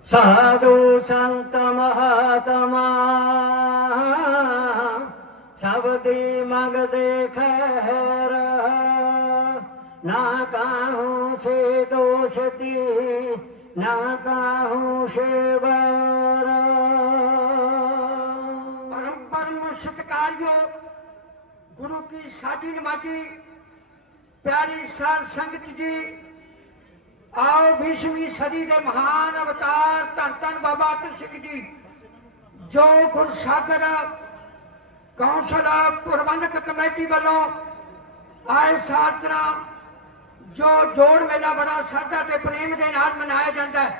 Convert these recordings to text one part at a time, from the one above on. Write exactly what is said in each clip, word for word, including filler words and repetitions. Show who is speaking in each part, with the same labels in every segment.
Speaker 1: साधु संत महात्मा सबदी मंगदे खैर ना काहू से दोषती ना काहू से बैर।
Speaker 2: परम परम सत्कार्यो गुरु की साधी नमाजी प्यारी साध संगत जी, आओ बीसवीं सदी के महान अवतार धन धन बाबा अतर सिंह जी जो गुरसागर कौंसल प्रबंधक कमेटी वालों आए साधना जो जोड़ मेला बड़ा श्रद्धा ते प्रेम के नाल मनाया जाता है।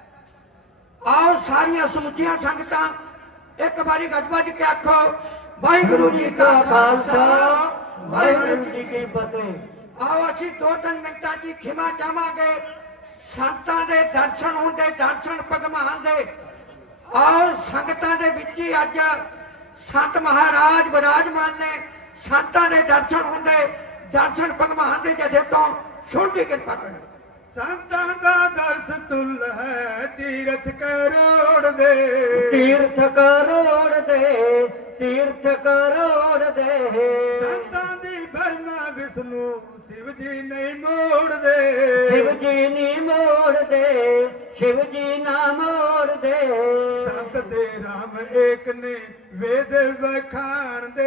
Speaker 2: आओ सारिया समुचिया संगतां एक बारी गज बज के आखो वाहिगुरु जी का खालसा वाहिगुरु जी की फतेह। आओ असी दो तीन मिनटां दी खिमा चाहांगे संतां दे दर्शन होंदे दर्शन भगवान दे। आओ संगतां दे विच ही अज संत महाराज विराजमान ने संतां दे दर्शन होंदे दर्शन भगवान दे जथे तो सुन के कृपा करो।
Speaker 3: संतां दा दर्श तुल है तीर्थ करोड़ दे
Speaker 1: तीर्थ करोड़ दे तीर्थ करोड़ दे।
Speaker 3: संतां दी ब्रह्मा विष्णु शिव जी नहीं मोड़ दे
Speaker 1: शिव जी नी मोड़ दे शिव जी ना मोड़ दे।
Speaker 3: संत दे राम एक ने वेद वखाण दे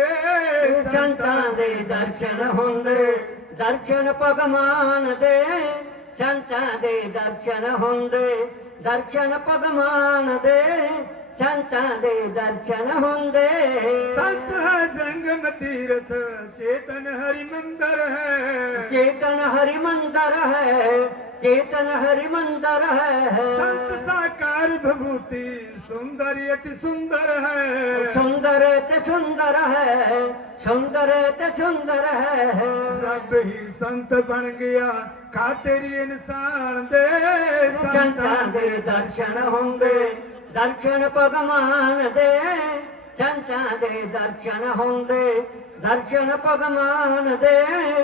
Speaker 1: संतां दे दर्शन होंदे दर्शन भगवान दे। संतां दे दर्शन होंदे दर्शन भगवान दे। संतां दे दर्शन होंदे।
Speaker 3: संत है जंगम तीर्थ चेतन हरि मंदिर है
Speaker 1: चेतन हरि मंदिर है चेतन हरि मंदिर है।
Speaker 3: संत साकार विभूति सुंदर अति सुंदर है
Speaker 1: सुंदर ते सुंदर है सुंदर ते सुंदर है।
Speaker 3: रब ही संत बन गया खातिर इंसान दे
Speaker 1: संतां दे दर्शन होंदे दर्शन भगवान दे। संतां दे दर्शन होंदे दर्शन भगवान दे।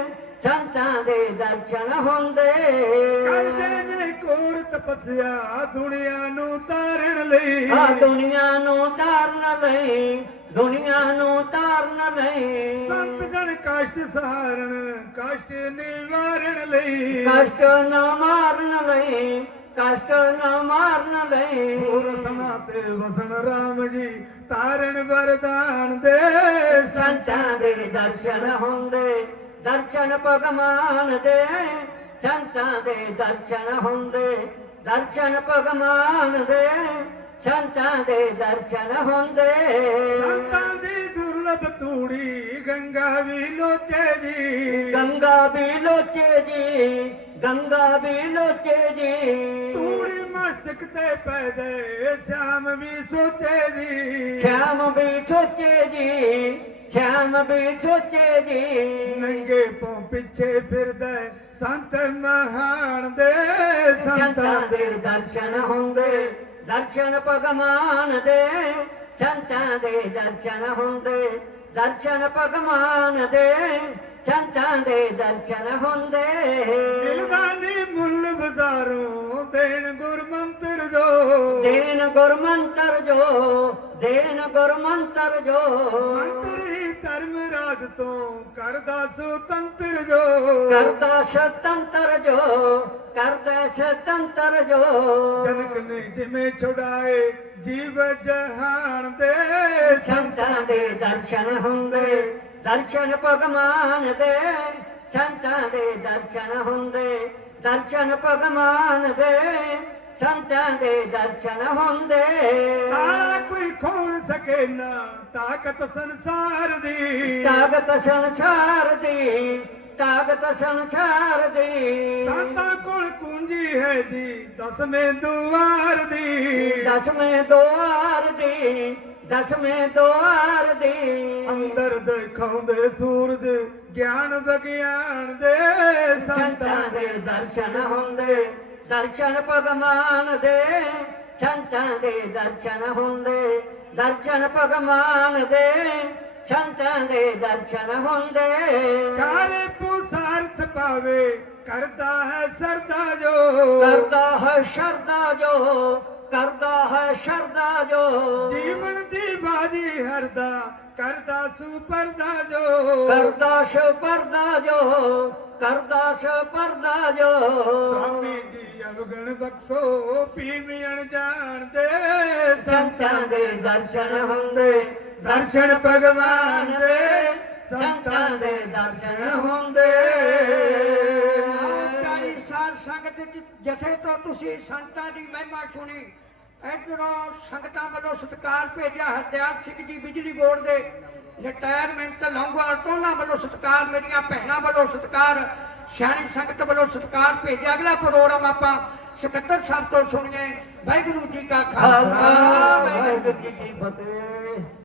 Speaker 1: संतां दे दर्शन होंदे
Speaker 3: करदे ने कोर तपस्या दुनिया नू तारण लई
Speaker 1: आ दुनिया नू ताਰਨ ਲਈ दुनिया नू ताਰਨ ਲਈ।
Speaker 3: संत जन कष्ट सहारण कष्ट निवारण लई
Speaker 1: कष्ट न माਰਨ ਲਈ कष्ट न माਰਨ ਲਈ।
Speaker 3: ਹੋਰ ਸਮਾਂ ਤੇ ਵਸਣ ਰਾਮ ਜੀ ਤਾਰਨ ਵਰਦਾਨ ਦੇ
Speaker 1: संतां दे दर्शन होंदे दर्शन भगवान दे। संतां दे दर्शन होंदे दर्शन भगवान दे। संतां दे दर्शन होंदे।
Speaker 3: संतां दी दुर्लभ तूड़ी गंगा भी लोचे जी
Speaker 1: गंगा भी लोचे जी गंगा भी लोचे जी।
Speaker 3: तूड़ी मस्तक ते पैदे श्याम भी सोचे जी
Speaker 1: श्याम भी सोचे जी श्याम भी सोचे जी।
Speaker 3: नंगे पौ पिछे फिरदे संत महान दे
Speaker 1: संतां दे दर्शन होंदे दर्शन भगवान दे। संतां दे दर्शन होंदे दर्शन भगवान दे। संतां दे दर्शन होंदे
Speaker 3: मिलदा नी मुल बाजारों देन गुर मंत्र जो
Speaker 1: देन गुर मंत्र जो देन गुर मंत्र जो।
Speaker 3: मंत्र ही धर्म राज तो करदा सुतंत्र जो
Speaker 1: करदा स्वतंत्र जो करदा स्वतंत्र जो।
Speaker 3: जनक ने जिमें छुड़ाए जीव जहान दे
Speaker 1: संतां दे दर्शन होंदे दर्शन भगवान दे। संतां दे दर्शन होंदे दर्शन भगवान दे। संतां दे दर्शन होंदे
Speaker 3: ताला कोई खोल सके ना ताकत संसार दी
Speaker 1: ताकत संसार दी ताकत संसार दी।
Speaker 3: संतां कोल कुंजी है जी दसवें दुआर दी
Speaker 1: दसवें द्वार दी दसवें द्वार दी।
Speaker 3: अंदर दिखाउंदे सूरज ज्ञान विज्ञान दे
Speaker 1: संतां दे दर्शन होंदे दर्शन भगवान दे। संतां दे दर्शन होंदे दर्शन भगवान दे। संतां दे दर्शन होंदे
Speaker 3: चारे पुरुषार्थ पावे करता है सरदा जो
Speaker 1: करदा है शरदा जो ਕਰਦਾ ਹੈ ਸ਼ਰਦਾ ਜੋ
Speaker 3: ਜੀਵਨ ਦੀ ਬਾਜੀ ਹਰਦਾ ਕਰਦਾ ਸੂ ਪਰਦਾ ਜੋ
Speaker 1: ਕਰਦਾ ਸ਼ ਪਰਦਾ ਜੋ ਕਰਦਾ ਸ਼ ਪਰਦਾ ਜੋ
Speaker 3: ਸਵਾਮੀ ਜੀ ਅਵਗਣ ਬਖਸ਼ੋ ਪੀਵੀ ਅਣਜਾਣਦੇ
Speaker 1: ਸੰਤਾਂ ਦੇ ਦਰਸ਼ਨ ਹੁੰਦੇ ਦਰਸ਼ਨ ਭਗਵਾਨ ਦੇ ਸੰਤਾਂ ਦੇ ਦਰਸ਼ਨ ਹੁੰਦੇ
Speaker 2: ਪਿਆਰੀ ਸਾਧ ਸੰਗਤ ਜੀ, ਜਥੇ ਤੋਂ ਤੁਸੀਂ ਸੰਤਾਂ ਦੀ ਮਹਿਮਾ ਸੁਣੀ। ਇੱਧਰੋਂ ਸੰਗਤਾਂ ਵੱਲੋਂ ਸਤਿਕਾਰ ਭੇਜਿਆ ਹਰਦਿਆਲ ਸਿੰਘ ਜੀ ਬਿਜਲੀ ਬੋਰਡ ਦੇ ਰਿਟਾਇਰਮੈਂਟ ਲੌਂਗੋਵਾਲ ਤੋਂ, ਉਹਨਾਂ ਵੱਲੋਂ ਸਤਿਕਾਰ, ਮੇਰੀਆਂ ਭੈਣਾਂ ਵੱਲੋਂ ਸਤਿਕਾਰ, ਸਿਆਣੀ ਸੰਗਤ ਵੱਲੋਂ ਸਤਿਕਾਰ ਭੇਜਿਆ। ਅਗਲਾ ਪ੍ਰੋਗਰਾਮ ਆਪਾਂ ਸਕੱਤਰ ਸਾਹਿਬ ਤੋਂ ਸੁਣੀਏ। ਵਾਹਿਗੁਰੂ ਜੀ ਕਾ
Speaker 1: ਖਾਲਸਾ
Speaker 2: ਖਾਲਸਾ
Speaker 1: ਵਾਹਿਗੁਰੂ ਜੀ ਕੀ ਫਤਿਹ।